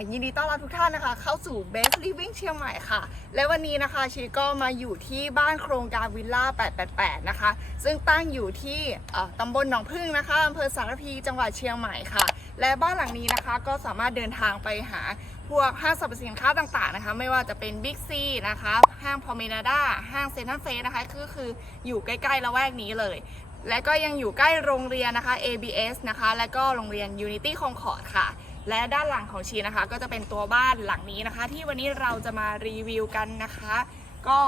ยินดีต้อนรับทุกท่านนะคะ เข้าสู่ Best Living เชียงใหม่ค่ะ และวันนี้นะคะชีก็มาอยู่ที่บ้านโครงการวิลล่า 888 นะคะ ซึ่งตั้งอยู่ที่ตำบลหนองพึ่งนะคะอำเภอสารพีจังหวัดเชียงใหม่ค่ะ และบ้านหลังนี้นะคะก็สามารถเดินทางไปหาพวกห้างสรรพสินค้าต่างๆนะคะ ไม่ว่าจะเป็น Big C นะคะ ห้างพอเมนาดาห้างเซนทรัลเฟสนะคะก็คืออยู่ใกล้ๆละแวกนี้เลยและก็ยังอยู่ใกล้โรงเรียนนะคะ ABS นะคะ และก็โรงเรียน Unity Concord ค่ะ และด้านหลังของชีนะคะ ก็จะเป็นตัวบ้านหลังนี้นะคะ ที่วันนี้เราจะมารีวิวกันนะคะ ก็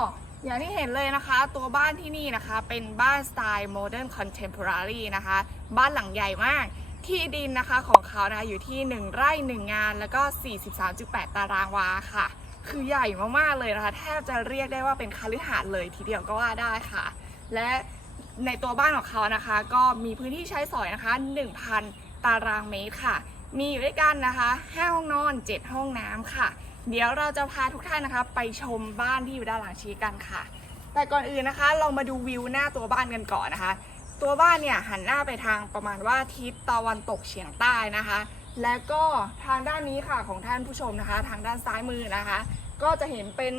อย่างที่เห็นเลยนะคะ ตัวบ้านที่นี่นะคะเป็นบ้านสไตล์ Modern Contemporary นะคะ บ้านหลังใหญ่มาก ที่ดินนะคะของเขานะคะอยู่ที่ 1 ไร่ 1 งาน แล้วก็ 43.8 ตารางวาค่ะ คือใหญ่มากๆเลยนะคะ แทบจะเรียกได้ว่าเป็นคาลิหาสน์เลยทีเดียวก็ว่าได้ค่ะ และในตัวบ้านของเขานะคะ ก็มีพื้นที่ใช้สอยนะคะ 1,000 ตารางเมตรค่ะ มีอยู่ด้วยกันนะคะ5ห้องนอน 7 ห้องน้ำค่ะ เดี๋ยวเราจะพาทุกท่านนะคะ ไปชมบ้านที่อยู่ด้านหลังชี้กันค่ะ แต่ก่อนอื่นนะคะ เรามาดูวิวหน้าตัวบ้านกันก่อนนะคะ ตัวบ้านเนี่ยหันหน้าไปทางประมาณว่าทิศตะวันตกเฉียงใต้นะคะ และก็ทางด้านนี้ค่ะของท่านผู้ชมนะคะ ทางด้านซ้ายมือนะคะ ก็จะเห็นเป็น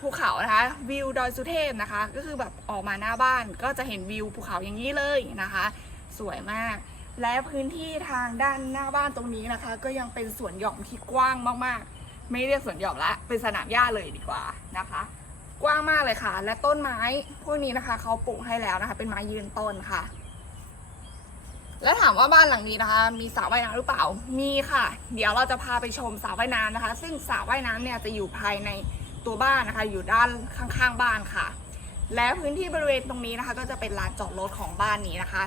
ภูเขานะคะวิวดอยสุเทพนะคะ ก็คือแบบออกมาหน้าบ้านก็จะเห็นวิวภูเขาอย่างนี้เลยนะคะ สวยมาก และพื้นที่ทางด้านหน้าบ้านตรงนี้นะคะ ก็ยังเป็นสวนหย่อมที่กว้างมากๆ ไม่เรียกสวนหย่อมละ เป็นสนามหญ้าเลยดีกว่านะคะ กว้างมากเลยค่ะ และต้นไม้พวกนี้นะคะเขาปลูกให้แล้วนะคะ เป็นไม้ยืนต้นค่ะ แล้วถามว่าบ้านหลังนี้นะคะ มีสระว่ายน้ำหรือเปล่า มีค่ะ เดี๋ยวเราจะพาไปชมสระว่ายน้ำนะคะ ซึ่งสระว่ายน้ำเนี่ยจะอยู่ภายในตัวบ้านนะคะ อยู่ด้านข้างๆบ้านค่ะ และพื้นที่บริเวณตรงนี้นะคะ ก็จะเป็นลานจอดรถของบ้านนี้นะคะ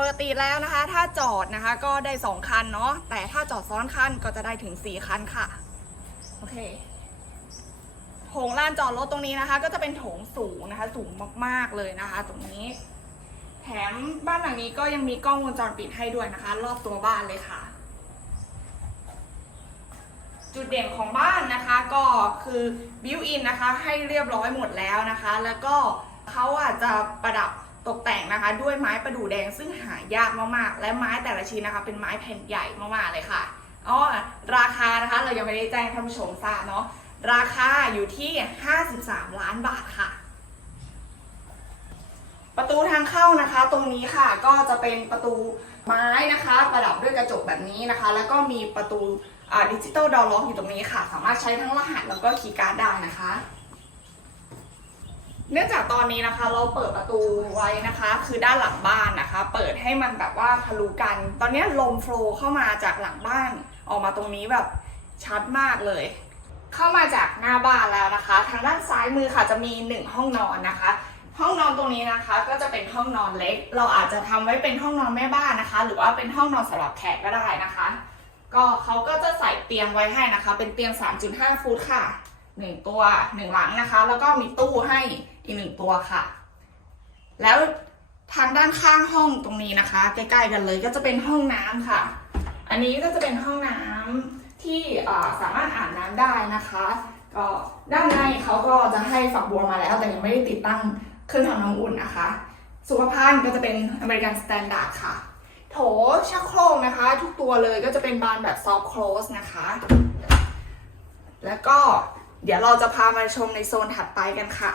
ปกติแล้วนะคะ ถ้าจอดนะคะก็ได้ 2 คันเนาะแต่ถ้าจอดซ้อนคันก็จะได้ถึง 4 คันค่ะ โอเคโถงลานจอดรถตรงนี้นะคะ ก็จะเป็นโถงสูงนะคะ สูงมากๆเลยนะคะ ตรงนี้ แถมบ้านหลังนี้ก็ยังมีกล้องวงจรปิดให้ด้วยนะคะ รอบตัวบ้านเลยค่ะ จุดเด่นของบ้านนะคะก็คือบิวอินนะคะ ให้เรียบร้อยหมดแล้วนะคะ แล้วก็เขาอาจจะประดับ ตกแต่งนะคะ ด้วยไม้ประดู่แดงซึ่งหายากมากๆ และไม้แต่ละชิ้นนะคะ เป็นไม้แผ่นใหญ่มากๆเลยค่ะอ๋อราคานะคะเรายังไม่ได้แจ้งท่านผู้ชมทราบเนาะราคาอยู่ที่ 53 ล้านบาทค่ะ ประตูทางเข้านะคะ ตรงนี้ค่ะก็จะเป็นประตูไม้นะคะ ประดับด้วยกระจกแบบนี้นะคะ แล้วก็มีประตูดิจิตอลดอลล็อกอยู่ตรงนี้ค่ะ สามารถใช้ทั้งรหัสแล้วก็คีย์การ์ดได้นะคะ เนื่องจากตอนนี้นะคะเราเปิดประตูไว้นะคะ คือด้านหลังบ้านนะคะ เปิดให้มันแบบว่าทะลุกัน ตอนนี้ลมโฟลว์เข้ามาจากหลังบ้านออกมาตรงนี้แบบชัดมากเลย เข้ามาจากหน้าบ้านแล้วนะคะ ทางด้านซ้ายมือค่ะจะมีหนึ่งห้องนอนนะคะ ห้องนอนตรงนี้นะคะก็จะเป็นห้องนอนเล็ก เราอาจจะทำไว้เป็นห้องนอนแม่บ้านนะคะ หรือว่าเป็นห้องนอนสำหรับแขกก็ได้นะคะ ก็เขาก็จะใส่เตียงไว้ให้นะคะ เป็นเตียง 3.5 ฟุตค่ะ หนึ่งตัวหนึ่งหลังนะคะ แล้วก็มีตู้ให้อีกหนึ่งตัวค่ะ แล้วทางด้านข้างห้องตรงนี้นะคะ ใกล้ๆกันเลยก็จะเป็นห้องน้ำค่ะ อันนี้ก็จะเป็นห้องน้ำที่สามารถอาบน้ำได้นะคะ ก็ด้านในเขาก็จะให้ฝักบัวมาแล้วแต่ยังไม่ได้ติดตั้งเครื่องทำน้ำอุ่นนะคะ สุขภัณฑ์ก็จะเป็นอเมริกันสแตนดาร์ดค่ะ โถชักโครกนะคะ ทุกตัวเลยก็จะเป็นบานแบบซอฟต์คลอสนะคะ แล้วก็ เดี๋ยวเราจะพามาชมในโซนถัดไปกันค่ะ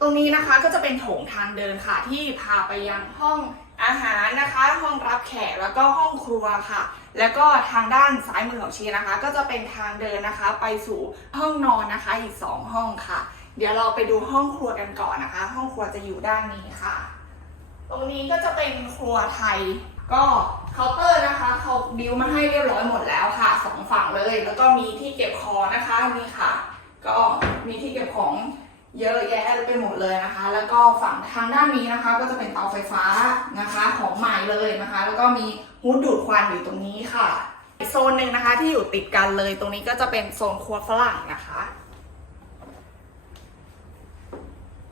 ตรงนี้นะคะก็จะเป็นโถงทางเดินค่ะ ที่พาไปยังห้องอาหารนะคะ ห้องรับแขกแล้วก็ห้องครัวค่ะ แล้วก็ทางด้านซ้ายมือของชีนะคะ ก็จะเป็นทางเดินนะคะ ไปสู่ห้องนอนนะคะอีกสองห้องค่ะ เดี๋ยวเราไปดูห้องครัวกันก่อนนะคะ ห้องครัวจะอยู่ด้านนี้ค่ะ ตรงนี้ก็จะเป็นครัวไทยก็ เคาน์เตอร์นะคะเขาบิวมาให้เรียบร้อยหมดแล้วค่ะสองฝั่งเลย แล้วก็มีที่เก็บของนะคะนี่ค่ะ ก็มีที่เก็บของเยอะแยะไปหมดเลยนะคะ แล้วก็ฝั่งทางด้านนี้นะคะ ก็จะเป็นเตาไฟฟ้านะคะของใหม่เลยนะคะ แล้วก็มีฮูดดูดควันอยู่ตรงนี้ค่ะ โซนหนึ่งนะคะที่อยู่ติดกันเลย ตรงนี้ก็จะเป็นโซนครัวฝรั่งนะคะ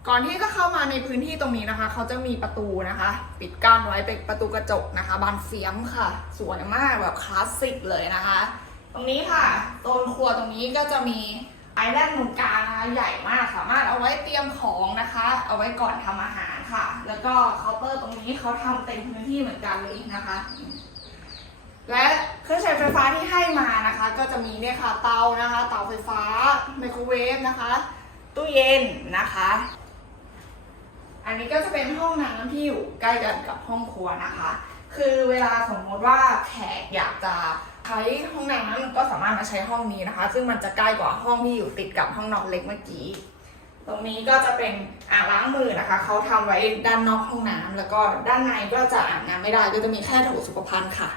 ก่อนที่จะเข้ามาในพื้นที่ตรงนี้นะคะ เขาจะมีประตูนะคะ ปิดกั้นไว้เป็นประตูกระจกนะคะ บานเฟียมค่ะ สวยมากแบบคลาสสิกเลยนะคะ ตรงนี้ค่ะโซนครัวตรงนี้ก็จะมีไอแลนด์ตรงกลางนะคะใหญ่มากสามารถเอาไว้เตรียมของนะคะ เอาไว้ก่อนทำอาหารค่ะ แล้วก็เคาน์เตอร์ตรงนี้เขาทำเต็มพื้นที่เหมือนกันเลยนะคะ และเครื่องใช้ไฟฟ้าที่ให้มานะคะ ก็จะมีเนี่ยค่ะเตานะคะ เตาไฟฟ้าไมโครเวฟนะคะ ตู้เย็นนะคะ อันนี้ก็จะเป็นห้องน้ำที่อยู่ใกล้กันกับห้องครัวนะคะ คือเวลาสมมติว่าแขกอยากจะใช้ห้องน้ำก็สามารถมาใช้ห้องนี้นะคะ ซึ่งมันจะใกล้กว่าห้องที่อยู่ติดกับห้องนอนเล็กเมื่อกี้ ตรงนี้ก็จะเป็นอ่างล้างมือนะคะ เขาทำไว้ด้านนอกห้องน้ำแล้วก็ด้านในก็จะอาบน้ำไม่ได้ก็จะมีแค่โถสุขภัณฑ์ค่ะ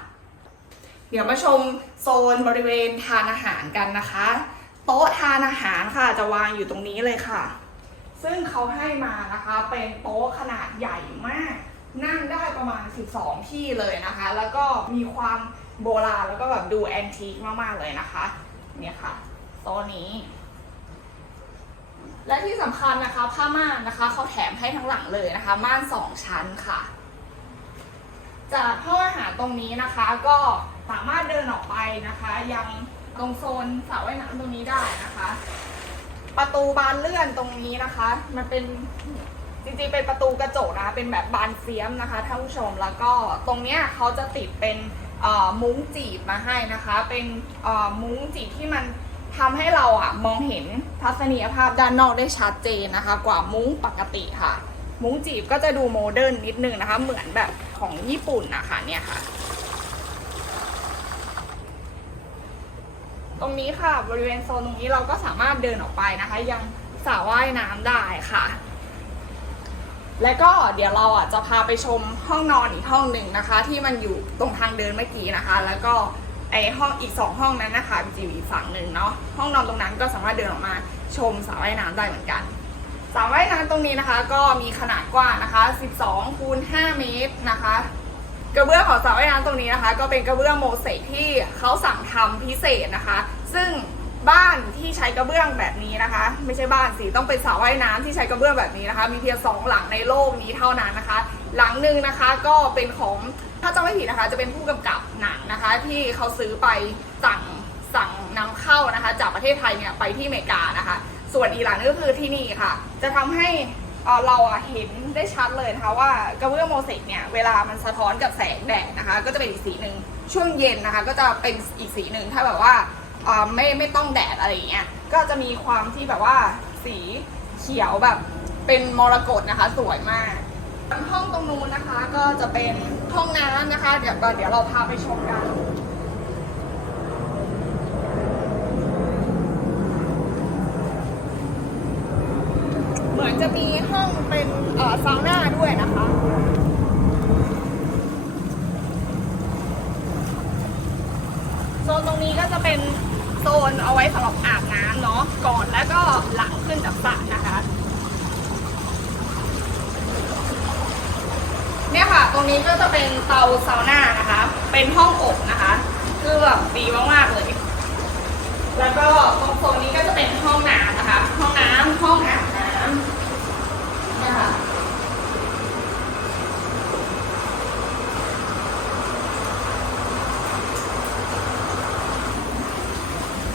เดี๋ยวมาชมโซนบริเวณทานอาหารกันนะคะ โต๊ะทานอาหารค่ะจะวางอยู่ตรงนี้เลยค่ะ ซึ่งเขาให้มานะคะเป็นโต๊ะขนาดใหญ่มาก นั่งได้ประมาณ 12 ที่เลยนะคะ แล้วก็มีความโบราณแล้วก็แบบดูแอนทีคมากๆเลยนะคะ เนี่ยค่ะโต๊ะนี้ และที่สำคัญนะคะผ้าม่านนะคะเขาแถมให้ทั้งหลังเลยนะคะม่านสองชั้นค่ะ จากห้องอาหารตรงนี้นะคะก็สามารถเดินออกไปนะคะ ยังตรงโซนสระว่ายน้ำตรงนี้ได้นะคะ ประตูบานเลื่อนตรงนี้นะคะ มันเป็นจริงๆเป็นประตูกระจกนะคะเป็นแบบบานเฟียมนะคะท่านผู้ชมแล้วก็ตรงเนี้ยเขาจะติดเป็นมุ้งจีบมาให้นะคะ เป็นมุ้งจีบที่มันทำให้เราอะมองเห็นทัศนียภาพด้านนอกได้ชัดเจนนะคะ กว่ามุ้งปกติค่ะ มุ้งจีบก็จะดูโมเดิร์นนิดนึงนะคะ เหมือนแบบของญี่ปุ่นนะคะเนี่ยค่ะ ตรงนี้ค่ะบริเวณโซนตรงนี้เราก็สามารถเดินออกไปนะคะ ยังสระว่ายน้ำได้ค่ะ และก็เดี๋ยวเราอะจะพาไปชมห้องนอนอีกห้องหนึ่งนะคะ ที่มันอยู่ตรงทางเดินเมื่อกี้นะคะ แล้วก็ไอห้องอีกสองห้องนั้นนะคะจะอยู่อีกฝั่งหนึ่งเนาะห้องนอนตรงนั้นก็สามารถเดินออกมาชมสระว่ายน้ำได้เหมือนกันสระว่ายน้ำตรงนี้นะคะ ก็มีขนาดกว้างนะคะ 12คูณ5เมตรนะคะ กระเบื้องของสระว่ายน้ำตรงนี้นะคะ ก็เป็นกระเบื้องโมเสกที่เขาสั่งทำพิเศษนะคะ ซึ่งบ้านที่ใช้กระเบื้องแบบนี้นะคะ ไม่ใช่บ้านสิต้องเป็นสระว่ายน้ำที่ใช้กระเบื้องแบบนี้นะคะ มีเพียงสองหลังในโลกนี้เท่านั้นนะคะ หลังหนึ่งนะคะก็เป็นของถ้าจำไม่ผิดนะคะ จะเป็นผู้กำกับหนังนะคะ ที่เขาซื้อไปสั่งสั่งนำเข้านะคะ จากประเทศไทยเนี่ยไปที่อเมริกานะคะ ส่วนอีกหลังนึงก็คือที่นี่ค่ะ จะทำให้ เราอะเห็นได้ชัดเลยนะคะว่ากระเบื้องโมเสกเนี่ยเวลามันสะท้อนกับแสงแดดนะคะ ก็จะเป็นอีกสีหนึ่งช่วงเย็นนะคะ ก็จะเป็นอีกสีหนึ่งถ้าแบบว่าไม่ไม่ต้องแดดอะไรอย่างเงี้ยก็จะมีความที่แบบว่าสีเขียวแบบเป็นมรกตนะคะ สวยมากห้องตรงนู้นนะคะก็จะเป็นห้องน้ำนะคะ เดี๋ยวเดี๋ยวเราพาไปชมกัน เหมือนจะมีห้องเป็นเอ่อซาวน่าด้วยนะคะโซนตรงนี้ก็จะเป็นโซนเอาไว้สำหรับอาบน้ำเนาะก่อนแล้วก็หลังขึ้นจากสระนะคะเนี่ยค่ะ ตรงนี้ก็จะเป็นเตาซาวน่านะคะ เป็นห้องอบนะคะคือแบบดีมากๆเลย แล้วก็ตรงโซนนี้ก็จะเป็นห้องน้ำนะคะ ห้องน้ำห้องอาบน้ำเนี่ยค่ะ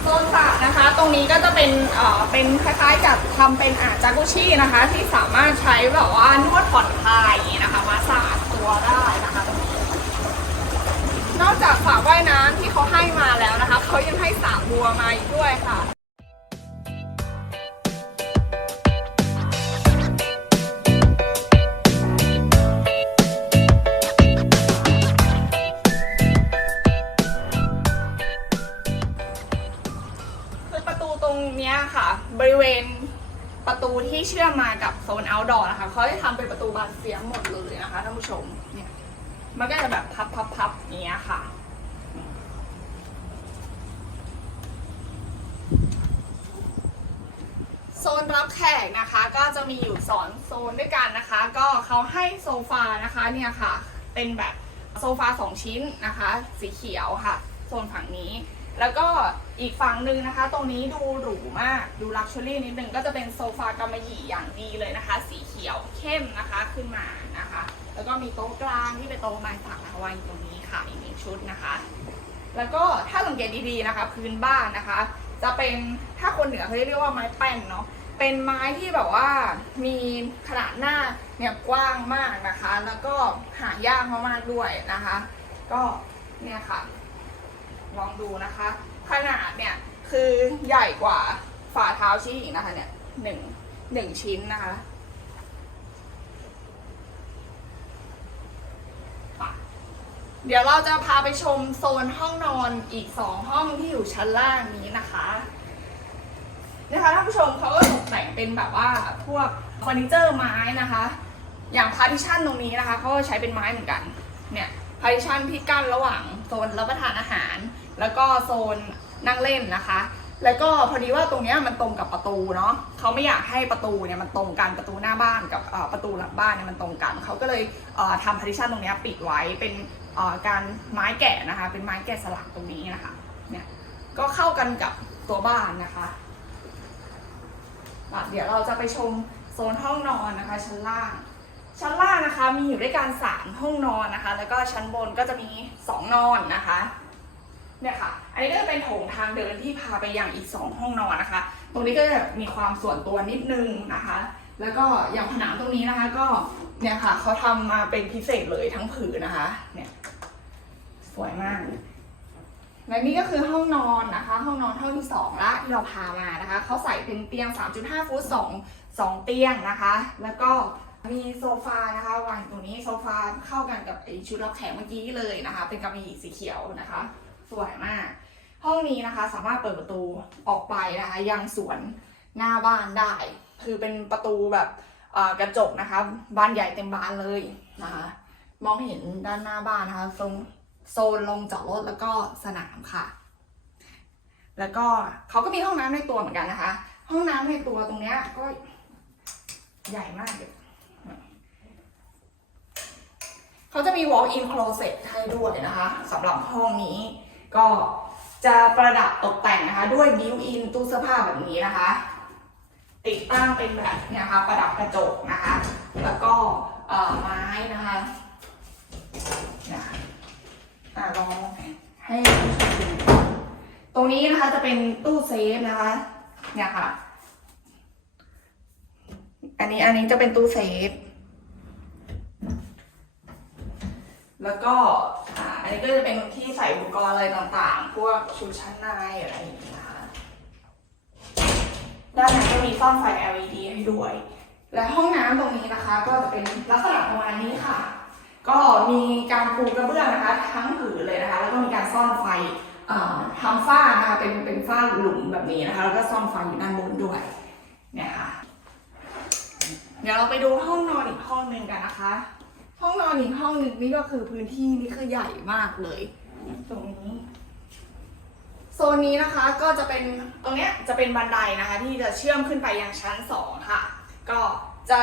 โซนสระนะคะ ต รงนี้ก็จะเป็นเอ่อเป็นคล้ายๆกับทำเป็นอาจากุชี่นะคะ ที่สามารถใช้แบบว่านวดผ่อนคลายอย่างนี้นะคะ มาสระตัวได้นะคะตรงนี้นอกจากสระว่ายน้ำที่เขาให้มาแล้วนะคะเขายังให้สระบัวมาอีกด้วยค่ะ ที่เชื่อมมากับโซน outdoor นะคะเขาได้ทำเป็นประตูบานเสียงหมดเลยนะคะท่านผู้ชมเนี่ยมันก็จะแบบพับพับพับอย่างเงี้ยค่ะ โซนรับแขกนะคะก็จะมีอยู่สองโซนด้วยกันนะคะ ก็เขาให้โซฟานะคะเนี่ยค่ะ เป็นแบบโซฟาสองชิ้นนะคะ สีเขียวค่ะ โซนฝั่งนี้ แล้วก็อีกฝั่งหนึ่งนะคะ ตรงนี้ดูหรูมากดูลักชัวรี่นิดนึงก็จะเป็นโซฟากำมะหยี่อย่างดีเลยนะคะ สีเขียวเข้มนะคะขึ้นมานะคะ แล้วก็มีโต๊ะกลางที่เป็นโต๊ะไม้สักนะคะวางอยู่ตรงนี้ค่ะอีกหนึ่งชุดนะคะ แล้วก็ถ้าสังเกตดีๆนะคะ พื้นบ้านนะคะ จะเป็นถ้าคนเหนือเขาเรียกว่าไม้แป้นเนาะเป็นไม้ที่แบบว่ามีขนาดหน้าเนี่ยกว้างมากนะคะ แล้วก็หายากมากๆด้วยนะคะ ก็เนี่ยค่ะ ลองดูนะคะ ขนาดเนี่ยคือใหญ่กว่าฝ่าเท้าชี้อีกนะคะเนี่ยหนึ่งหนึ่งชิ้นนะคะเดี๋ยวเราจะพาไปชมโซนห้องนอนอีกสองห้องที่อยู่ชั้นล่างนี้นะคะนะคะท่านผู้ชมเขาก็ตกแต่งเป็นแบบว่าพวกเฟอร์นิเจอร์ไม้นะคะ อย่างพาร์ติชันตรงนี้นะคะเขาก็ใช้เป็นไม้เหมือนกันเนี่ยพาร์ติชันที่กั้นระหว่างโซนรับประทานอาหาร แล้วก็โซนนั่งเล่นนะคะ แล้วก็พอดีว่าตรงนี้มันตรงกับประตูเนาะเขาไม่อยากให้ประตูเนี่ยมันตรงกันประตูหน้าบ้านกับประตูหลังบ้านเนี่ยมันตรงกันเขาก็เลยทำพาร์ติชันตรงนี้ปิดไว้เป็นการไม้แกะนะคะ เป็นไม้แกะสลักตรงนี้นะคะเนี่ยก็เข้ากันกับตัวบ้านนะคะอะเดี๋ยวเราจะไปชมโซนห้องนอนนะคะ ชั้นล่าง ชั้นล่างนะคะมีอยู่ด้วยกันสามห้องนอนนะคะ แล้วก็ชั้นบนก็จะมีสองนอนนะคะ เนี่ยค่ะ อันนี้ก็จะเป็นโถงทางเดินที่พาไปยังอีก 2 ห้องนอนนะคะ ตรงนี้ก็จะมีความส่วนตัวนิดนึงนะคะ แล้วก็อย่างผนังตรงนี้นะคะ ก็เนี่ยค่ะเขาทำมาเป็นพิเศษเลยทั้งผืนนะคะ เนี่ย สวยมาก และนี่ก็คือห้องนอนนะคะ ห้องนอนห้องที่สองละที่เราพามานะคะเขาใส่เป็นเตียง 3.5 ฟุต2 2 เตียงนะคะ แล้วก็มีโซฟานะคะวางตรงนี้โซฟาเข้ากันกับไอชุดรับแขกเมื่อกี้เลยนะคะ เป็นกำมะหยี่สีเขียวนะคะ สวยมาก ห้องนี้นะคะสามารถเปิดประตูออกไปนะคะยังสวนหน้าบ้านได้ คือเป็นประตูแบบกระจกนะคะบานใหญ่เต็มบานเลยนะคะมองเห็นด้านหน้าบ้านนะคะโซนโซนลงจอดรถแล้วก็สนามค่ะ แล้วก็เขาก็มีห้องน้ำในตัวเหมือนกันนะคะ ห้องน้ำในตัวตรงเนี้ยก็ใหญ่มากเลยเขาจะมี walk-in closet ให้ด้วยนะคะสำหรับห้องนี้ ก็จะประดับตกแต่งนะคะ ด้วย built-in ตู้เสื้อผ้าแบบนี้นะคะ ติดตั้งเป็นแบบเนี่ยค่ะประดับกระจกนะคะ แล้วก็ไม้นะคะเนี่ยอะลองให้ดูตรงนี้นะคะจะเป็นตู้เซฟนะคะเนี่ยค่ะ อันนี้อันนี้จะเป็นตู้เซฟ แล้วก็อ่าอันนี้ก็จะเป็นที่ใส่อุปกรณ์อะไรต่างๆ พวกชุดชั้นในอะไรอย่างเงี้ยนะคะด้านในก็มีซ่อนไฟ LED ให้ด้วย และห้องน้ำตรงนี้นะคะ ก็จะเป็นลักษณะประมาณนี้ค่ะ ก็มีการปูกระเบื้องนะคะ ทั้งผืนเลยนะคะ แล้วก็มีการซ่อนไฟทำฝ้านะคะเป็นเป็นฝ้าหลุมแบบนี้นะคะ แล้วก็ซ่อนไฟอยู่ด้านบนด้วยเนี่ยค่ะ เดี๋ยวเราไปดูห้องนอนอีกห้องหนึ่งกันนะคะ ห้องนอนอีกห้องหนึ่งนี่ก็คือพื้นที่นี่คือใหญ่มากเลย ตรงนี้โซนนี้นะคะก็จะเป็นตรงเนี้ยจะเป็นบันไดนะคะ ที่จะเชื่อมขึ้นไปยังชั้นสองค่ะ ก็จะ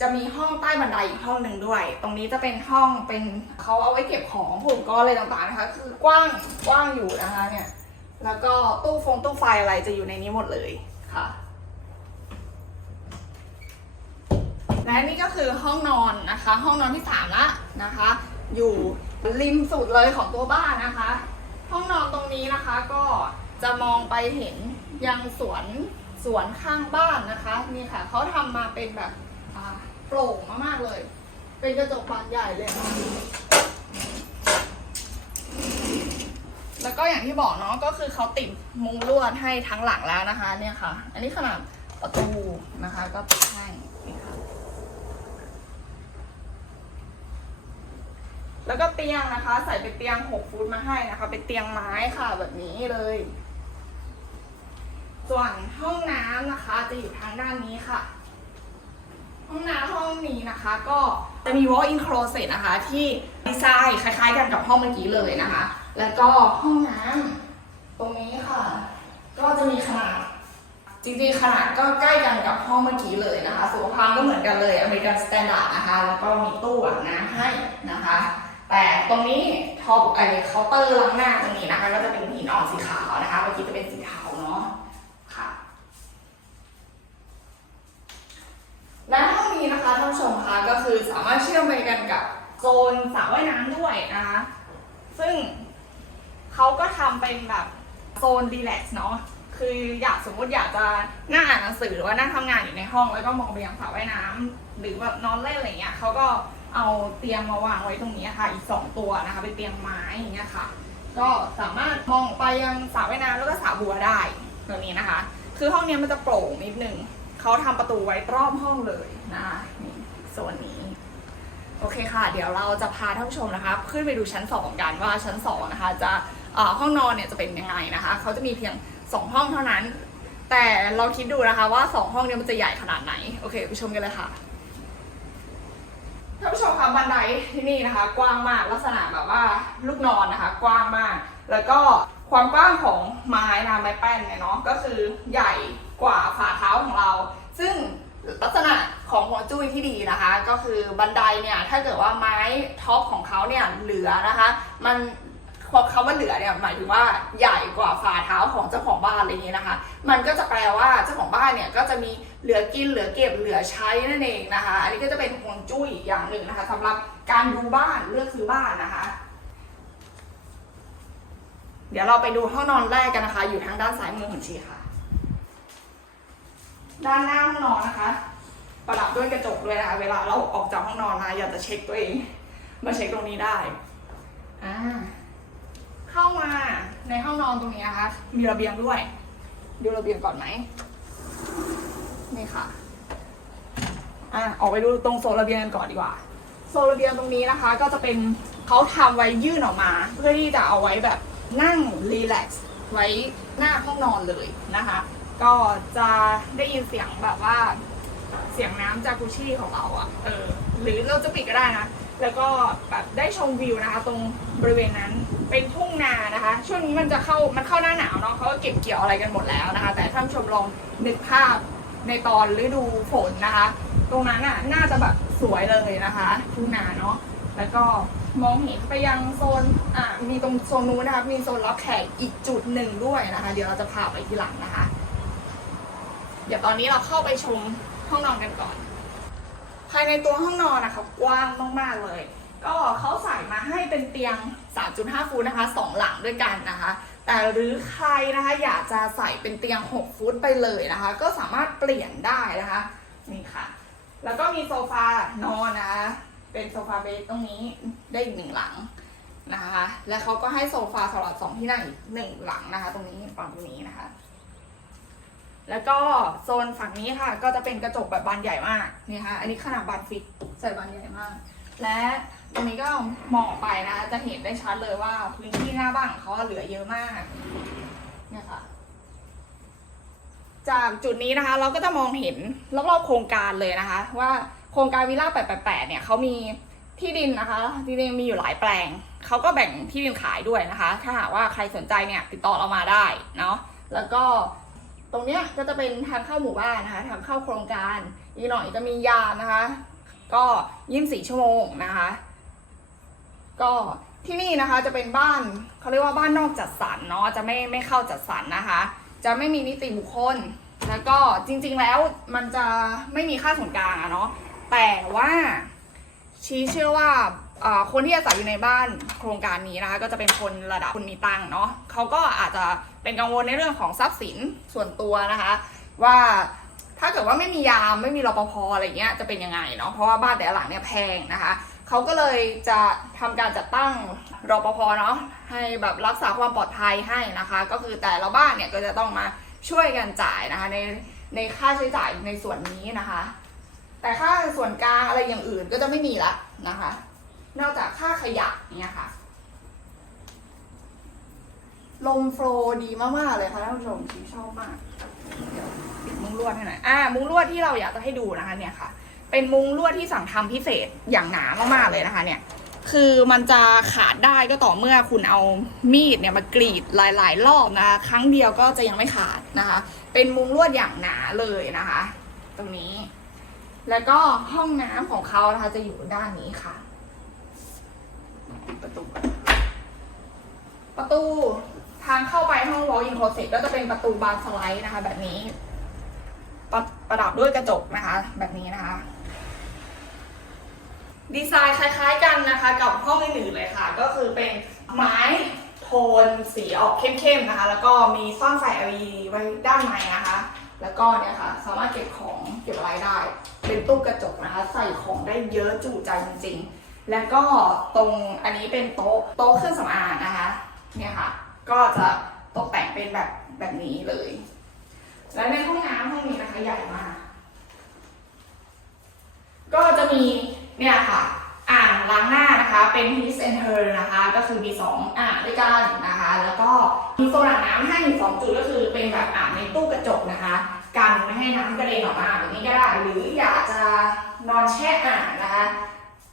จะมีห้องใต้บันไดอีกห้องหนึ่งด้วย ตรงนี้จะเป็นห้องเป็นเขาเอาไว้เก็บของผมก็อะไรต่างๆนะคะ คือกว้างกว้างอยู่นะคะเนี่ยแล้วก็ตู้ฟงตู้ไฟอะไรจะอยู่ในนี้หมดเลยค่ะ และนี่ก็คือห้องนอนนะคะ ห้องนอนที่สามละนะคะ อยู่ริมสุดเลยของตัวบ้านนะคะ ห้องนอนตรงนี้นะคะก็จะมองไปเห็นยังสวนสวนข้างบ้านนะคะนี่ค่ะเขาทำมาเป็นแบบโปร่งมากๆเลย เป็นกระจกบานใหญ่เลยค่ะแล้วก็อย่างที่บอกเนาะก็คือเขาติดมุงลวดให้ทั้งหลังแล้วนะคะ เนี่ยค่ะ อันนี้ขนาดประตูนะคะก็ติดให้นี่ค่ะ แล้วก็เตียงนะคะ ใส่เป็นเตียง 6 ฟุตมาให้นะคะ เป็นเตียงไม้ค่ะแบบนี้เลย ส่วนห้องน้ำนะคะ จะอยู่ทางด้านนี้ค่ะ ห้องน้ำห้องนี้นะคะ ก็จะมี walk-in closet นะคะ ที่ดีไซน์คล้ายๆ กันกับห้องเมื่อกี้เลยนะคะ แล้วก็ห้องน้ำตรงนี้ค่ะ ก็จะมีขนาดจริงๆขนาดก็ใกล้กันกับห้องเมื่อกี้เลยนะคะสุขภาพก็เหมือนกันเลยอเมริกันสแตนดาร์ดนะคะ แล้วก็มีตู้อาบน้ำให้นะคะ แต่ตรงนี้ท็อปไอเคาน์เตอร์ล้างหน้าตรงนี้นะคะ ก็จะเป็นหินอ่อนสีขาวนะคะเมื่อกี้จะเป็นสีเทาเนาะค่ะและห้องนี้นะคะท่านผู้ชมคะก็คือสามารถเชื่อมไปกันกับโซนสระว่ายน้ำด้วยนะคะซึ่งเขาก็ทำเป็นแบบโซนรีแลกซ์เนาะคืออยากสมมติอยากจะนั่งอ่านหนังสือหรือว่านั่งทำงานอยู่ในห้องแล้วก็มองไปยังสระว่ายน้ำหรือแบบนอนเล่นอะไรเงี้ยเขาก็ เอาเตียงมาวางไว้ตรงนี้ค่ะ อีกสองตัวนะคะ เป็นเตียงไม้อย่างเงี้ยค่ะ ก็สามารถมองไปยังสระว่ายน้ำแล้วก็สระบัวได้ตัวนี้นะคะ คือห้องนี้มันจะโปร่งนิดนึงเขาทำประตูไว้รอบห้องเลยนะคะนี่โซนนี้โอเคค่ะ เดี๋ยวเราจะพาท่านผู้ชมนะคะ ขึ้นไปดูชั้น2กันว่าชั้น2นะคะจะห้องนอนเนี่ยจะเป็นยังไงนะคะเขาจะมีเพียง 2 ห้องเท่านั้น แต่เราคิดดูนะคะว่า 2 ห้องเนี้มันจะใหญ่ขนาดไหน โอเคไปชมกันเลยค่ะ ท่านผู้ชมคะบันไดที่นี่นะคะ กว้างมากลักษณะแบบว่าลูกนอนนะคะ กว้างมาก แล้วก็ความกว้างของไม้นะไม้แป้นเนี่ยเนาะก็คือใหญ่กว่าฝ่าเท้าของเรา ซึ่งลักษณะของหัวจุ้ยที่ดีนะคะ ก็คือบันไดเนี่ยถ้าเกิดว่าไม้ท็อปของเขาเนี่ยเหลือนะคะ มัน คำว่าเหลือเนี่ยหมายถึงว่าใหญ่กว่าฝ่าเท้าของเจ้าของบ้านอะไรอย่างนี้ยนะคะ มันก็จะแปลว่าเจ้าของบ้านเนี่ยก็จะมีเหลือกินเหลือเก็บเหลือใช้นั่นเองนะคะ อันนี้ก็จะเป็นห่วงจุ้ยอย่างหนึ่งนะคะสำหรับการดูบ้านเลือกซื้อบ้านนะคะ เดี๋ยวเราไปดูห้องนอนแรกกันนะคะ อยู่ทางด้านซ้ายมือของชีค่ะ ด้านหน้าห้องนอนนะคะ ประดับด้วยกระจกด้วยนะคะ เวลาเราออกจากห้องนอนมาอยากจะเช็คตัวเอง มาเช็คตรงนี้ได้อ่า เข้ามาในห้องนอนตรงนี้นะคะ มีระเบียงด้วย ดูระเบียงก่อนไหมนี่ค่ะ อะออกไปดูตรงโซนระเบียงกันก่อนดีกว่า โซนระเบียงตรงนี้นะคะ ก็จะเป็นเขาทำไว้ยื่นออกมา เพื่อที่จะเอาไว้แบบนั่งรีแลกซ์ไว้หน้าห้องนอนเลยนะคะ ก็จะได้ยินเสียงแบบว่าเสียงน้ำจากกุชี่ของเราอะ่ะ เออ หรือเราจะปิดก็ได้นะ แล้วก็แบบได้ชมวิวนะคะ ตรงบริเวณนั้น เป็นทุ่งนานะคะ ช่วงนี้มันจะเข้ามันเข้าหน้าหนาวเนาะเขาก็เก็บเกี่ยวอะไรกันหมดแล้วนะคะ แต่ท่านชมลองนึกภาพในตอนฤดูฝนนะคะ ตรงนั้นอะน่าจะแบบสวยเลยนะคะ ทุ่งนาเนาะแล้วก็มองเห็นไปยังโซนอ่ามีตรงโซนนู้นนะคะมีโซนรับแขกอีกจุดหนึ่งด้วยนะคะ เดี๋ยวเราจะพาไปทีหลังนะคะ เดี๋ยวตอนนี้เราเข้าไปชมห้องนอนกันก่อน ภายในตัวห้องนอนนะคะกว้างมากๆเลย ก็เขาใส่มาให้เป็นเตียง 3.5 ฟุตนะคะ 2 หลังด้วยกันนะคะ แต่หรือใครนะคะอยากจะใส่เป็นเตียง 6 ฟุตไปเลยนะคะ ก็สามารถเปลี่ยนได้นะคะนี่ค่ะ แล้วก็มีโซฟานอนนะคะเป็นโซฟาเบดตรงนี้ได้อีกหนึ่งหลังนะคะ และเขาก็ให้โซฟาสำหรับสองที่นั่งอีกหนึ่งหลังนะคะ ตรงนี้ฝั่งตรงนี้นะคะ แล้วก็โซนฝั่งนี้ค่ะ ก็จะเป็นกระจกแบบบานใหญ่มากนี่ค่ะ อันนี้ขนาดบานฟิกใส่บานใหญ่มาก และ ตรงนี้ก็มองออกไปนะ จะเห็นได้ชัดเลยว่าพื้นที่หน้าบ้านของเขาเหลือเยอะมาก เนี่ยค่ะ จากจุดนี้นะคะ เราก็จะมองเห็นรอบๆโครงการเลยนะคะ ว่าโครงการวิลล่า888 เนี่ยเขามีที่ดินนะคะที่ดินมีอยู่หลายแปลงเขาก็แบ่งที่ดินขายด้วยนะคะ ถ้าหากว่าใครสนใจเนี่ยติดต่อเรามาได้เนาะแล้วก็ตรงเนี้ยก็จะเป็นทางเข้าหมู่บ้านนะคะทางเข้าโครงการอีกหน่อยจะมียามนะคะ ก็ยี่สิบสี่ชั่วโมงนะคะ ก็ที่นี่นะคะจะเป็นบ้านเขาเรียกว่าบ้านนอกจัดสรรเนาะจะไม่ไม่เข้าจัดสรรนะคะ จะไม่มีนิติบุคคล แล้วก็จริงๆแล้วมันจะไม่มีค่าส่วนกลางอะเนาะแต่ว่าชี้เชื่อว่าคนที่อาศัยอยู่ในบ้านโครงการนี้นะคะก็จะเป็นคนระดับคนมีตังค์เนาะเขาก็อาจจะเป็นกังวลในเรื่องของทรัพย์สินส่วนตัวนะคะ ว่าถ้าเกิดว่าไม่มียามไม่มีรปภอะไรเงี้ยจะเป็นยังไงเนาะเพราะว่าบ้านแต่ละหลังเนี่ยแพงนะคะ เขาก็เลยจะทำการจัดตั้งรปภเนาะให้แบบรักษาความปลอดภัยให้นะคะ ก็คือแต่ละบ้านเนี่ยก็จะต้องมาช่วยกันจ่ายนะคะในในค่าใช้จ่ายในส่วนนี้นะคะ แต่ค่าส่วนกลางอะไรอย่างอื่นก็จะไม่มีละนะคะ นอกจากค่าขยะเนี่ยค่ะลมโฟล์ดีมาก ๆ เลยค่ะท่านผู้ชมที่ชอบมาก เดี๋ยวปิดมุ้งลวดให้หน่อยอ่า มุ้งลวดที่เราอยากจะให้ดูนะคะเนี่ยค่ะ เป็นมุ้งลวดที่สั่งทำพิเศษอย่างหนามากๆเลยนะคะเนี่ยคือมันจะขาดได้ก็ต่อเมื่อคุณเอามีดเนี่ยมากรีดหลาย ๆ รอบนะคะครั้งเดียวก็จะยังไม่ขาดนะคะ เป็นมุ้งลวดอย่างหนาเลยนะคะ ตรงนี้ แล้วก็ห้องน้ำของเขานะคะจะอยู่ด้านนี้ค่ะ ประตู ประตูทางเข้าไปห้อง walk in closet ก็จะเป็นประตูบานสไลด์นะคะ แบบนี้ ประประดับด้วยกระจกนะคะ แบบนี้นะคะ ดีไซน์คล้ายๆกันนะคะกับห้องอื่นๆเลยค่ะ ก็คือเป็นไม้โทนสีออกเข้มๆนะคะ แล้วก็มีซ่อนไฟ LED ไว้ด้านในนะคะ แล้วก็เนี่ยค่ะ สามารถเก็บของเก็บอะไรได้ เป็นตู้กระจกนะคะ ใส่ของได้เยอะจุใจจริงๆ แล้วก็ตรงอันนี้เป็นโต๊ะโต๊ะเครื่องสำอางนะคะ เนี่ยค่ะ ก็จะตกแต่งเป็นแบบแบบนี้เลย และในห้องน้ำห้องนี้นะคะใหญ่มากก็จะมี เนี่ยค่ะ อ่างล้างหน้านะคะ เป็น his and her นะคะ ก็คือมีสองอ่างด้วยกันนะคะ แล้วก็มีโซนอาบน้ำให้อีกสองจุดก็คือเป็นแบบอ่างในตู้กระจกนะคะ กันไม่ให้น้ำกระเด็นออกมาแบบนี้ก็ได้ หรืออยากจะนอนแช่อ่างนะคะ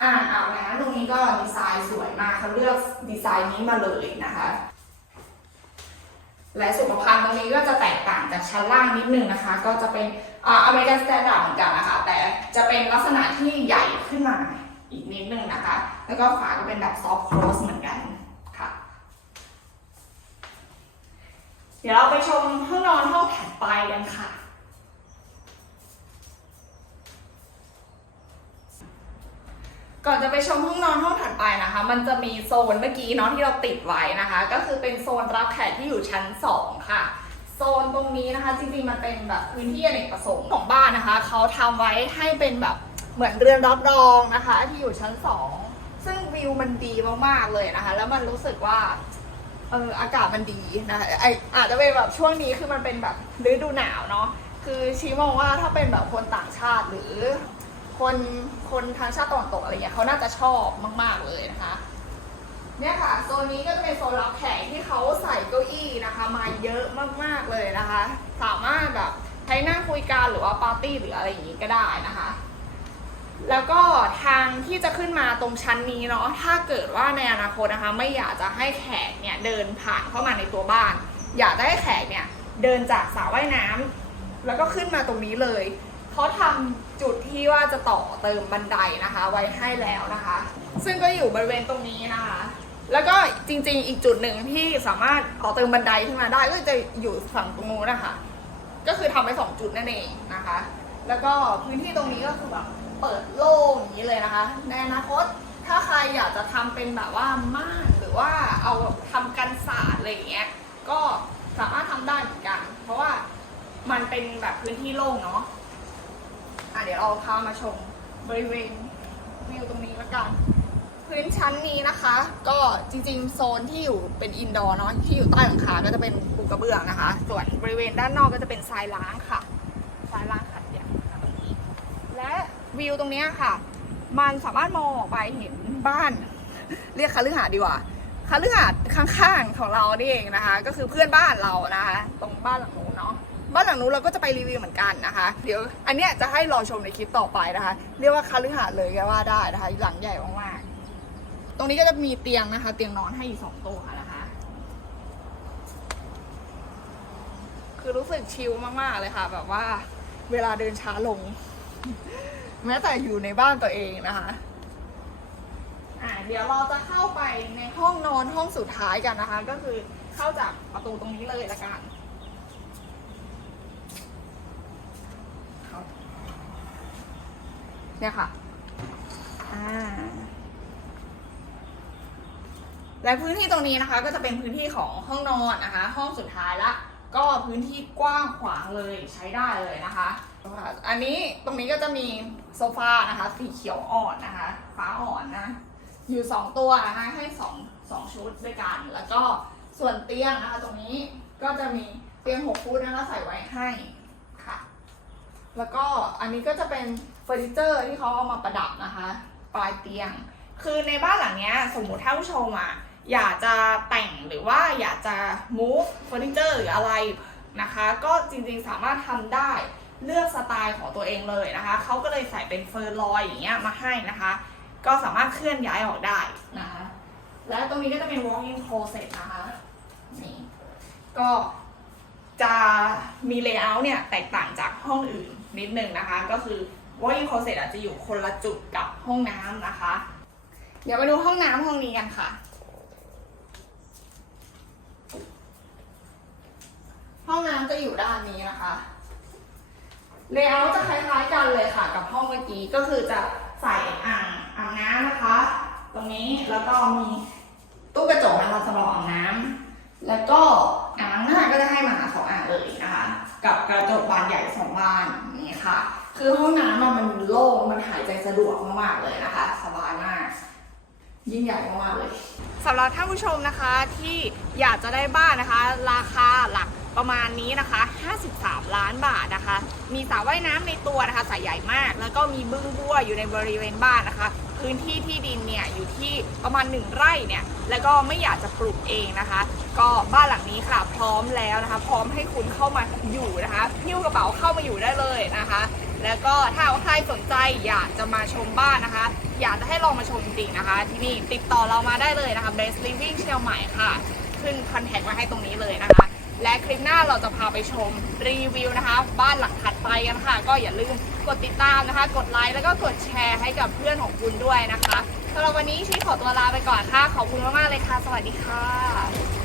อ่างอาบน้ำตรงนี้ก็ดีไซน์สวยมากเขาเลือกดีไซน์นี้มาเลยนะคะ และสุขภัณฑ์ตรงนี้ก็จะแตกต่างจากชั้นล่างนิดนึงนะคะ ก็จะเป็นอเมริกันสแตนดาร์ดเหมือนกันนะคะ แต่จะเป็นลักษณะที่ใหญ่ขึ้นมาอีกนิดนึงนะคะ แล้วก็ฝาก็เป็นแบบซอฟต์คลอสเหมือนกันค่ะ เดี๋ยวเราไปชมห้องนอนห้องถัดไปกันค่ะ ก่อนจะไปชมห้องนอนห้องถัดไปนะคะ มันจะมีโซนเมื่อกี้เนาะที่เราติดไว้นะคะ ก็คือเป็นโซนรับแขกที่อยู่ชั้น 2 ค่ะ โซนตรงนี้นะคะ จริงๆมันเป็นแบบพื้นที่อเนกประสงค์ของบ้านนะคะ เขาทำไว้ให้เป็นแบบเหมือนเรือนรับรองนะคะ ที่อยู่ชั้น 2 ซึ่งวิวมันดีมากๆเลยนะคะ แล้วมันรู้สึกว่าเอออากาศมันดีนะคะไออาจจะเป็นแบบช่วงนี้คือมันเป็นแบบฤดูหนาวเนาะคือชี้มองว่าถ้าเป็นแบบคนต่างชาติหรือ คนคนทางชาติตะวันตกอะไรเงี้ยเขาน่าจะชอบมาก ๆเลยนะคะเนี่ยค่ะโซนนี้ก็จะเป็นโซนรับแขกที่เขาใส่เก้าอี้นะคะ มาเยอะมากๆเลยนะคะ สามารถแบบใช้นั่งคุยกันหรือว่าปาร์ตี้หรืออะไรอย่างนี้ก็ได้นะคะ แล้วก็ทางที่จะขึ้นมาตรงชั้นนี้เนาะถ้าเกิดว่าในอนาคตนะคะ ไม่อยากจะให้แขกเนี่ยเดินผ่านเข้ามาในตัวบ้าน อยากจะให้แขกเนี่ยเดินจากสระว่ายน้ำแล้วก็ขึ้นมาตรงนี้เลยเขาทำ จุดที่ว่าจะต่อเติมบันไดนะคะ ไว้ให้แล้วนะคะ ซึ่งก็อยู่บริเวณตรงนี้นะคะ แล้วก็จริงๆ อีกจุดหนึ่งที่สามารถต่อเติมบันไดขึ้นมาได้ก็จะอยู่ฝั่งตรงนู้นนะคะ ก็คือทำไปสองจุดนั่นเองนะคะ แล้วก็พื้นที่ตรงนี้ก็คือแบบเปิดโล่งอย่างนี้เลยนะคะในอนาคตถ้าใครอยากจะทำเป็นแบบว่าม่านหรือว่าเอาทำกันศาสตร์อะไรอย่างเงี้ยก็สามารถทำได้เหมือนกัน เพราะว่ามันเป็นแบบพื้นที่โล่งเนาะ อะเดี๋ยวเราพามาชมบริเวณวิวตรงนี้ละกัน พื้นชั้นนี้นะคะ ก็จริงๆ โซนที่อยู่เป็นอินดอร์เนาะที่อยู่ใต้หลังคาก็จะเป็นปูกระเบื้องนะคะ ส่วนบริเวณด้านนอกก็จะเป็นทรายล้างค่ะทรายล้างขัดอย่างนะคะตรงนี้ และวิวตรงนี้ค่ะ มันสามารถมองออกไปเห็นบ้าน เรียกคฤหาสน์ดีกว่าคฤหาสน์ข้างๆของเรานี่เองนะคะ ก็คือเพื่อนบ้านเรานะคะ ตรงบ้านหลังนู้นเนาะ บ้านหลังนู้นเราก็จะไปรีวิวเหมือนกันนะคะ เดี๋ยวอันเนี้ยจะให้รอชมในคลิปต่อไปนะคะ เรียกว่าคฤหาสน์เลยก็ว่าได้นะคะหลังใหญ่มากๆตรงนี้ก็จะมีเตียงนะคะ เตียงนอนให้อีกสองตัวนะคะ คือรู้สึกชิลมากๆเลยค่ะ แบบว่าเวลาเดินช้าลง แม้แต่อยู่ในบ้านตัวเองนะคะอ่าเดี๋ยวเราจะเข้าไปในห้องนอนห้องสุดท้ายกันนะคะ ก็คือเข้าจากประตูตรงนี้เลยละกัน เนี่ยค่ะอ่าและพื้นที่ตรงนี้นะคะก็จะเป็นพื้นที่ของห้องนอนนะคะ ห้องสุดท้ายละก็พื้นที่กว้างขวางเลยใช้ได้เลยนะคะ อันนี้ตรงนี้ก็จะมีโซฟานะคะสีเขียวอ่อนนะคะฟ้าอ่อนนะ อยู่สองตัวนะคะให้สองสองชุดด้วยกัน แล้วก็ส่วนเตียงนะคะ ตรงนี้ก็จะมีเตียงหกฟุตนะคะใส่ไว้ให้ค่ะ แล้วก็อันนี้ก็จะเป็นเฟอร์นิเจอร์ที่เขาเอามาประดับนะคะ ปลายเตียง คือในบ้านหลังนี้สมมุติถ้าผู้ชมอะอยากจะแต่งหรือว่าอยากจะ move เฟอร์นิเจอร์หรืออะไรนะคะ ก็จริงๆสามารถทำได้เลือกสไตล์ของตัวเองเลยนะคะ เขาก็เลยใส่เป็นเฟอร์ลอยอย่างเงี้ยมาให้นะคะ ก็สามารถเคลื่อนย้ายออกได้นะคะ และตรงนี้ก็จะเป็น walk-in closet นะคะนี่ก็จะมีเลเยอร์เนี่ยแตกต่างจากห้องอื่น นิดนึงนะคะ ก็คือ walk-in closet อาจจะอยู่คนละจุดกับห้องน้ำนะคะ เดี๋ยวมาดูห้องน้ำห้องนี้กันค่ะ ห้องน้ำจะอยู่ด้านนี้นะคะเลเยอร์จะคล้ายๆกันเลยค่ะ กับห้องเมื่อกี้ก็คือจะใส่อ่างอ่างน้ำนะคะ ตรงนี้แล้วก็มีตู้กระจกนะคะสำหรับอ่างน้ำแล้วก็อ่างหน้าก็จะให้มาสองอ่างเลยนะคะ กับกระจกบานใหญ่สองบาน ค่ะ คือห้องน้ำมันโล่งมันหายใจสะดวกมากๆเลยนะคะ สบายมาก ยิ่งใหญ่มากๆเลยสำหรับท่านผู้ชมนะคะที่อยากจะได้บ้านนะคะ ราคาหลักประมาณนี้นะคะ 53 ล้านบาทนะคะ มีสระว่ายน้ำในตัวนะคะสระใหญ่มาก แล้วก็มีบึ้งบัวอยู่ในบริเวณบ้านนะคะ พื้นที่ที่ดินเนี่ยอยู่ที่ประมาณ 1 ไร่เนี่ยแล้วก็ไม่อยากจะปลูกเองนะคะ ก็บ้านหลังนี้ค่ะพร้อมแล้วนะคะ พร้อมให้คุณเข้ามาอยู่นะคะหิ้วกระเป๋าเข้ามาอยู่ได้เลยนะคะ แล้วก็ถ้าใครสนใจอยากจะมาชมบ้านนะคะ อยากจะให้ลองมาชมจริงๆนะคะ ที่นี่ติดต่อเรามาได้เลยนะคะ Best Living เชียงใหม่ค่ะ ขึ้นคอนแทคมาให้ตรงนี้เลยนะคะ และคลิปหน้าเราจะพาไปชมรีวิวนะคะ บ้านหลังถัดไปกันค่ะ ก็อย่าลืมกดติดตามนะคะ กดไลค์แล้วก็กดแชร์ให้กับเพื่อนของคุณด้วยนะคะสำหรับวันนี้ชีขอตัวลาไปก่อนค่ะ ขอบคุณมากๆเลยค่ะ สวัสดีค่ะ